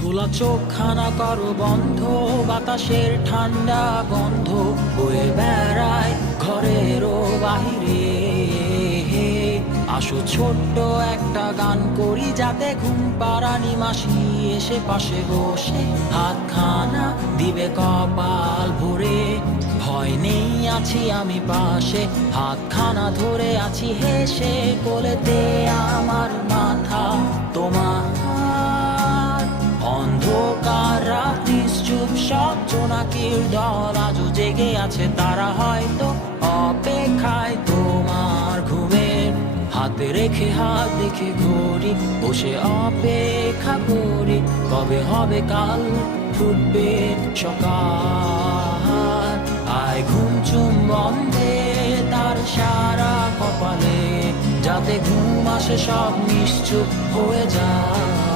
খোলা চোখখানা করো বন্ধ, বাতাসের ঠান্ডা গন্ধ বয়ে বেড়ায় ঘরেরও বাহিরে। আসো ছোট্ট একটা গান করি, যাতে ঘুম পাড়ানি মাসি এসে পাশে বসে হাতখানা দিবে কপাল ভরে। ভয় নেই, আছি আমি পাশে, হাতখানা ধরে আছি হেসে, কোলেতে আমার মাথা তোমার। অন্ধকার রাত্রি চুপ, সব জোনাকির দল আজও জেগে আছে, তারা হয়তো অপেক্ষায় তোমার ঘুমের। হাতে রেখে হাত দেখে ঘড়ি, বসে অপেক্ষা করি, কবে হবে কাল, ফুটবে সকাল। আয় ঘুম চুম বন্ধে তার সারা কপালে, যাতে ঘুম আসে সব নিশ্চুপ হয়ে যায়।